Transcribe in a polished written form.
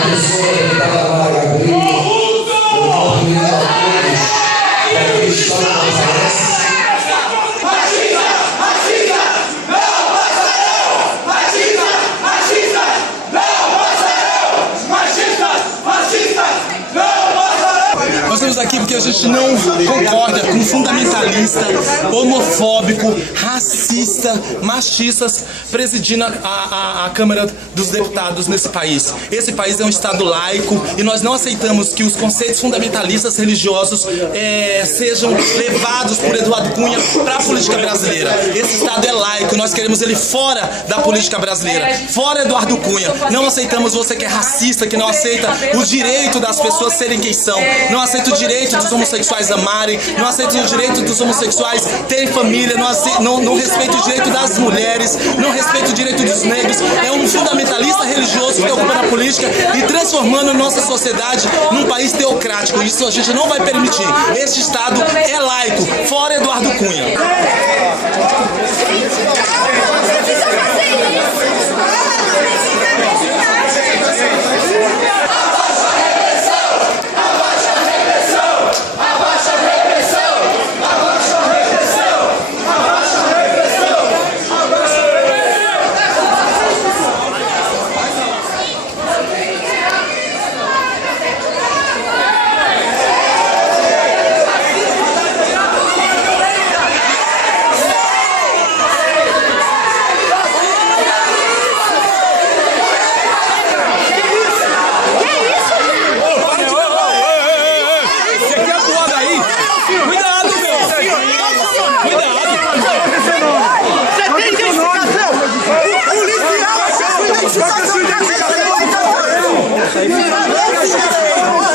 pessoa que está na vaga abrir, eu cumprimento a todos que aqui estão na presença. Nós estamos aqui porque a gente não concorda com fundamentalista, homofóbico, racista, machistas presidindo a Câmara dos Deputados nesse país. Esse país é um Estado laico e nós não aceitamos que os conceitos fundamentalistas religiosos sejam levados por Eduardo Cunha para a política brasileira. Esse Estado é laico e nós queremos ele fora da política brasileira. Fora Eduardo Cunha. Não aceitamos você que é racista, que não aceita o direito das pessoas serem quem são. Não aceita o direito dos homossexuais amarem, não aceita o direito dos homossexuais terem família, não respeita o direito das mulheres, não respeita o direito dos negros. É um fundamentalista religioso que está ocupando a política e transformando nossa sociedade num país teocrático. Isso a gente não vai permitir. Este Estado é laico, fora Eduardo Cunha. Policial!